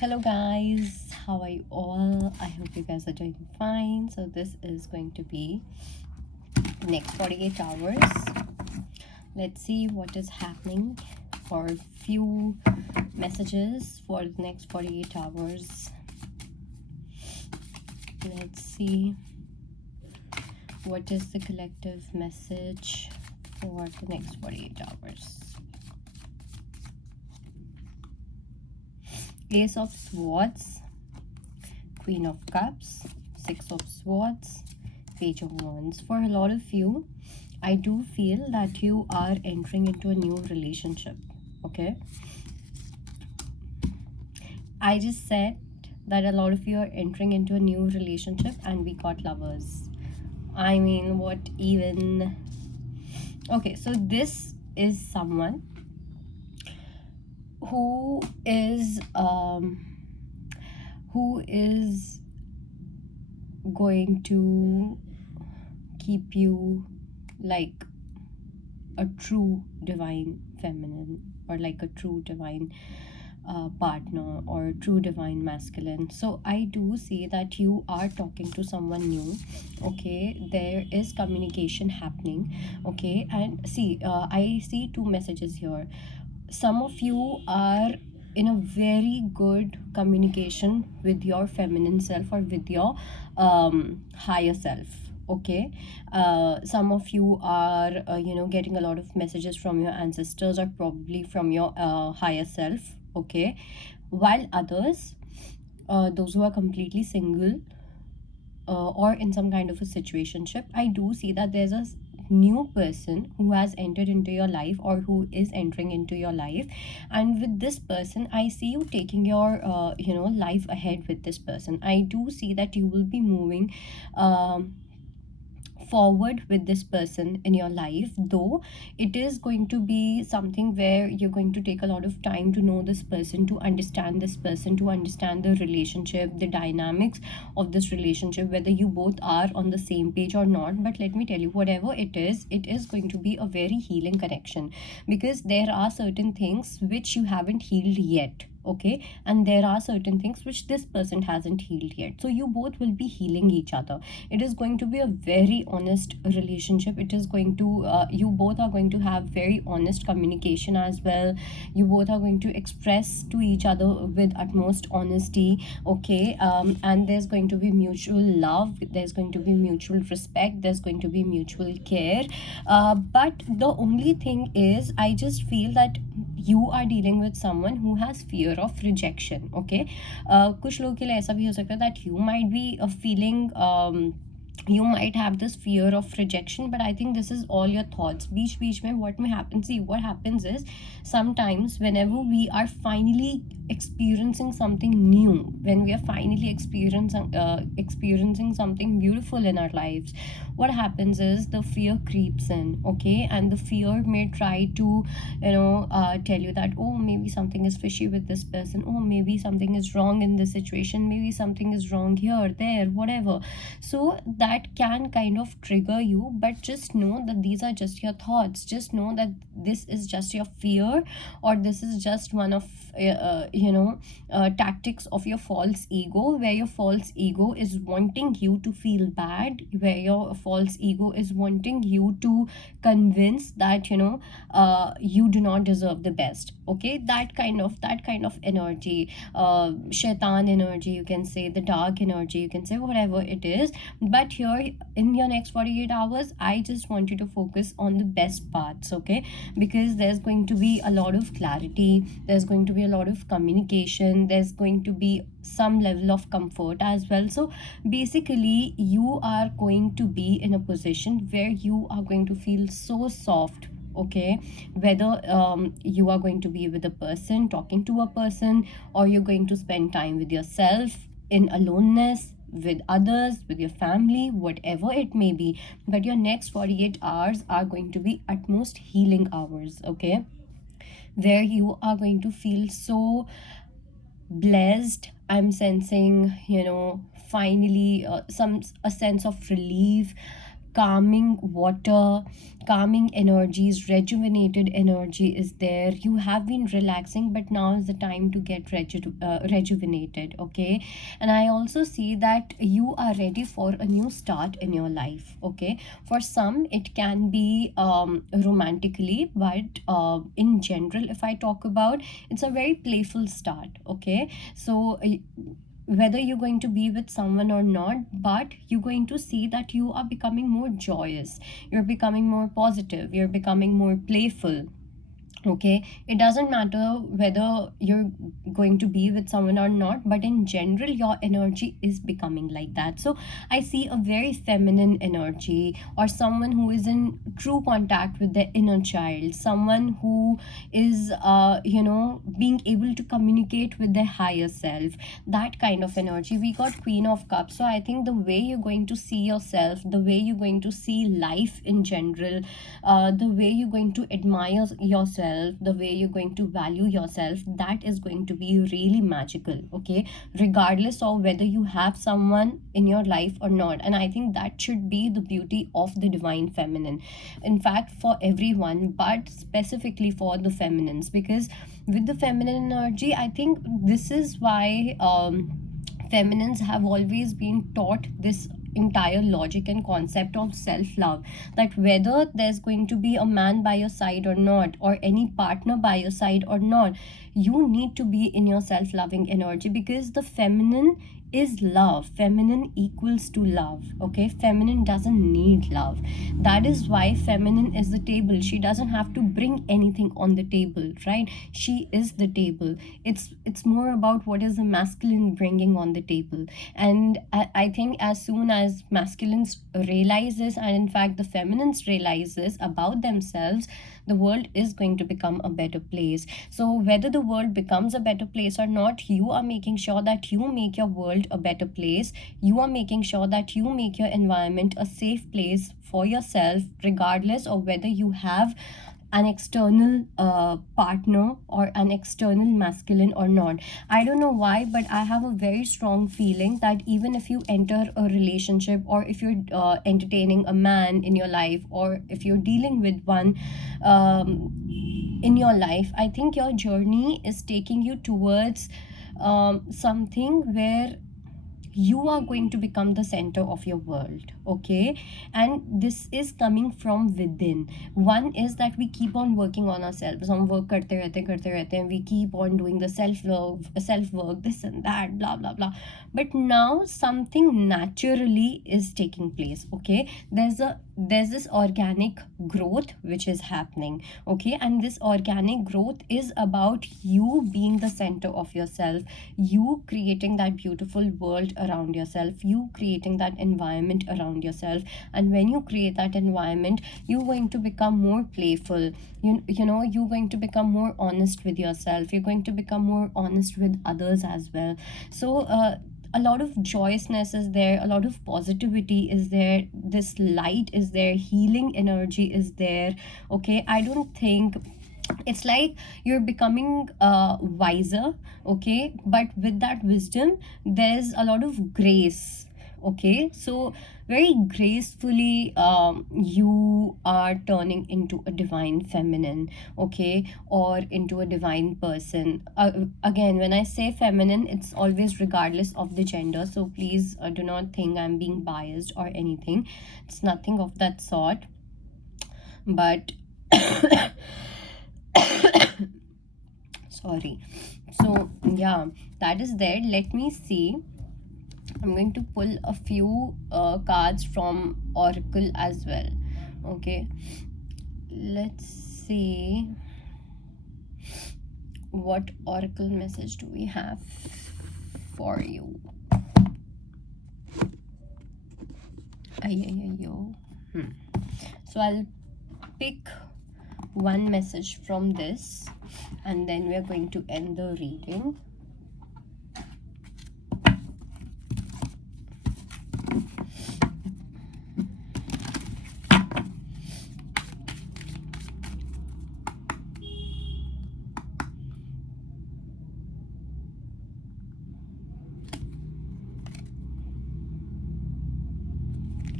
Hello guys, how are you all? I hope you guys are doing fine. So this is going to be next 48 hours. Let's see what is happening for few messages for the next 48 hours. Let's see what is the collective message for the next 48 hours. Ace of Swords, Queen of Cups, Six of Swords, Page of Wands. For a lot of you, I do feel that you are entering into a new relationship. Okay, I just said that a lot of you are entering into a new relationship and we got Lovers. I mean, what even? Okay, so this is someone who is going to keep you like a true divine feminine, or like a true divine partner, or true divine masculine. So I do see that you are talking to someone new. Okay, there is communication happening. Okay, and see, I see two messages here. Some of you are in a very good communication with your feminine self, or with your higher self. Okay, some of you are getting a lot of messages from your ancestors, or probably from your higher self. Okay, while others, those who are completely single, or in some kind of a situationship, I do see that there's a new person who has entered into your life, or who is entering into your life. And with this person, I see you taking your life ahead with this person. I do see that you will be moving forward with this person in your life, though it is going to be something where you're going to take a lot of time to know this person, to understand this person, to understand the relationship, the dynamics of this relationship, whether you both are on the same page or not. But let me tell you, whatever it is going to be a very healing connection, because there are certain things which you haven't healed yet. Okay, and there are certain things which this person hasn't healed yet, so you both will be healing each other. It is going to be a very honest relationship. It is going to you both are going to have very honest communication as well. You both are going to express to each other with utmost honesty. Okay, and there's going to be mutual love, there's going to be mutual respect, there's going to be mutual care. But the only thing is, I just feel that you are dealing with someone who has fear of rejection. Okay, कुछ लोगों के लिए ऐसा भी हो सकता है that you might be feeling you might have this fear of rejection, but I think this is all your thoughts. Beach mein what may happen, see, what happens is, sometimes whenever we are finally experiencing something new, when we are finally experiencing something beautiful in our lives, what happens is the fear creeps in. Okay, and the fear may try to tell you that, oh, maybe something is fishy with this person, oh, maybe something is wrong in this situation, maybe something is wrong here, there, whatever. So that can kind of trigger you, but just know that these are just your thoughts. Just know that this is just your fear, or this is just one of tactics of your false ego, where your false ego is wanting you to feel bad, where your false ego is wanting you to convince that you do not deserve the best. Okay, that kind of energy, shaitan energy, you can say, the dark energy, you can say, whatever it is. But here in your next 48 hours, I just want you to focus on the best parts. Okay, because there's going to be a lot of clarity, there's going to be a lot of communication, there's going to be some level of comfort as well. So basically, you are going to be in a position where you are going to feel so soft. Okay, whether you are going to be with a person, talking to a person, or you're going to spend time with yourself in aloneness, with others, with your family, whatever it may be. But your next 48 hours are going to be utmost healing hours. Okay, where you are going to feel so blessed. I'm sensing finally a sense of relief, calming water, calming energies, rejuvenated energy is there. You have been relaxing, but now is the time to get rejuvenated, okay? And I also see that you are ready for a new start in your life, okay? For some, it can be romantically, but in general, if I talk about, it's a very playful start, okay? So whether you're going to be with someone or not, but you're going to see that you are becoming more joyous, you're becoming more positive, you're becoming more playful, okay? It doesn't matter whether you're going to be with someone or not, but in general your energy is becoming like that. So I see a very feminine energy, or someone who is in true contact with their inner child, someone who is being able to communicate with their higher self, that kind of energy. We got Queen of Cups. So I think the way you're going to see yourself, the way you're going to see life in general, the way you're going to admire yourself, the way you're going to value yourself, that is going to be really magical, okay? Regardless of whether you have someone in your life or not. And I think that should be the beauty of the divine feminine, in fact for everyone, but specifically for the feminines, because with the feminine energy, I think this is why feminines have always been taught this entire logic and concept of self-love, that whether there's going to be a man by your side or not, or any partner by your side or not, you need to be in your self-loving energy, because the feminine is love. Feminine equals to love, okay? Feminine doesn't need love. That is why feminine is the table. She doesn't have to bring anything on the table, right? She is the table. It's more about what is the masculine bringing on the table. And I think as soon as masculines realize this, and in fact the feminines realize this about themselves, the world is going to become a better place. So whether the world becomes a better place or not, you are making sure that you make your world a better place. You are making sure that you make your environment a safe place for yourself, regardless of whether you have an external partner or an external masculine or not. I don't know why, but I have a very strong feeling that even if you enter a relationship, or if you're entertaining a man in your life, or if you're dealing with one in your life, I think your journey is taking you towards something where you are going to become the center of your world, okay? And this is coming from within. One is that we keep on working on ourselves. हम work करते रहते हैं. We keep on doing the self-love, self-work, this and that, blah blah blah. But now something naturally is taking place, okay? There's this organic growth which is happening, okay? And this organic growth is about you being the center of yourself, you creating that beautiful world around yourself, you creating that environment around yourself. And when you create that environment, you're going to become more playful. You're going to become more honest with yourself, you're going to become more honest with others as well. So a lot of joyousness is there, a lot of positivity is there, this light is there, healing energy is there, okay? I don't think, it's like you're becoming wiser, okay? But with that wisdom there's a lot of grace, okay? So very gracefully you are turning into a divine feminine, okay? Or into a divine person. Again, when I say feminine, it's always regardless of the gender, so please do not think I'm being biased or anything. It's nothing of that sort. But sorry. So yeah, that is there. Let me see, I'm going to pull a few cards from Oracle as well, okay? Let's see what Oracle message do we have for you. So I'll pick one message from this, and then we're going to end the reading.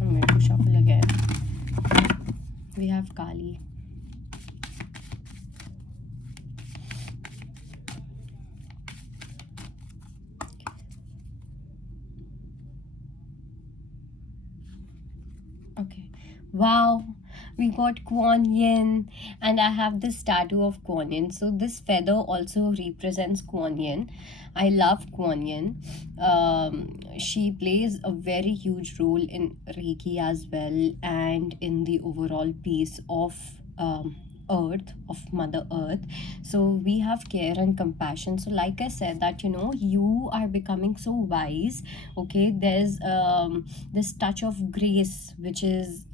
I'm going to shuffle again. We have Kali. Okay. Wow. We got Kuan Yin, and I have this tattoo of Kuan Yin. So this feather also represents Kuan Yin. I love Kuan Yin. She plays a very huge role in Reiki as well, and in the overall peace of earth, of Mother Earth. So we have care and compassion. So like I said, that you are becoming so wise. Okay, there's this touch of grace which is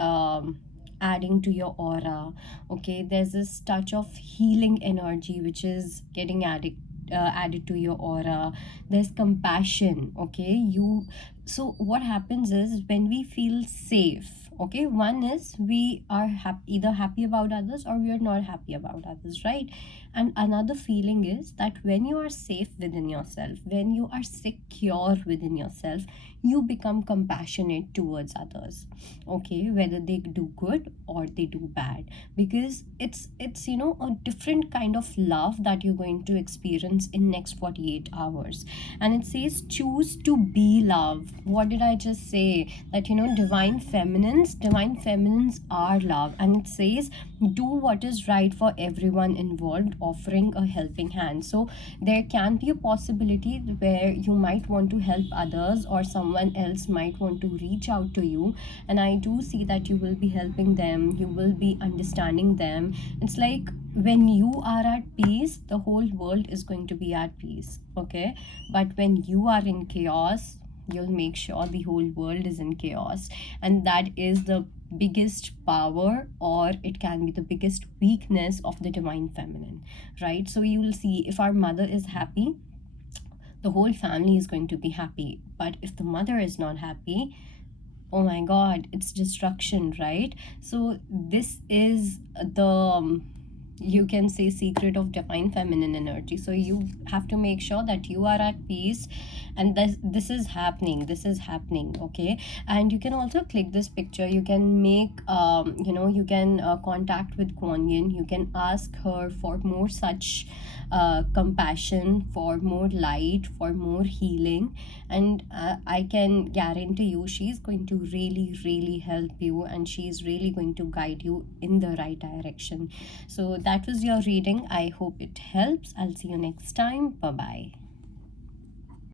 adding to your aura. Okay, there's this touch of healing energy which is getting added to your aura. There's compassion. Okay, so what happens is, when we feel safe, okay, one is we are either happy about others or we are not happy about others, right? And another feeling is that when you are safe within yourself, when you are secure within yourself, you become compassionate towards others. Okay, whether they do good or they do bad, because it's a different kind of love that you're going to experience in next 48 hours. And it says, choose to be love. What did I just say? That divine feminines are love. And it says, do what is right for everyone involved, offering a helping hand. So there can be a possibility where you might want to help others, or someone else might want to reach out to you, and I do see that you will be helping them, you will be understanding them. It's like, when you are at peace, the whole world is going to be at peace. Okay, but when you are in chaos, you'll make sure the whole world is in chaos. And that is the biggest power, or it can be the biggest weakness of the divine feminine, right? So you will see, if our mother is happy, the whole family is going to be happy. But if the mother is not happy, oh my god, it's destruction, right? So this is the you can say secret of divine feminine energy. So you have to make sure that you are at peace, and this is happening. Okay, and you can also click this picture. You can make you can contact with Kuan Yin. You can ask her for more such compassion, for more light, for more healing. And I can guarantee you, she's going to really really help you, and she's really going to guide you in the right direction. So that was your reading. I hope it helps. I'll see you next time. Bye bye.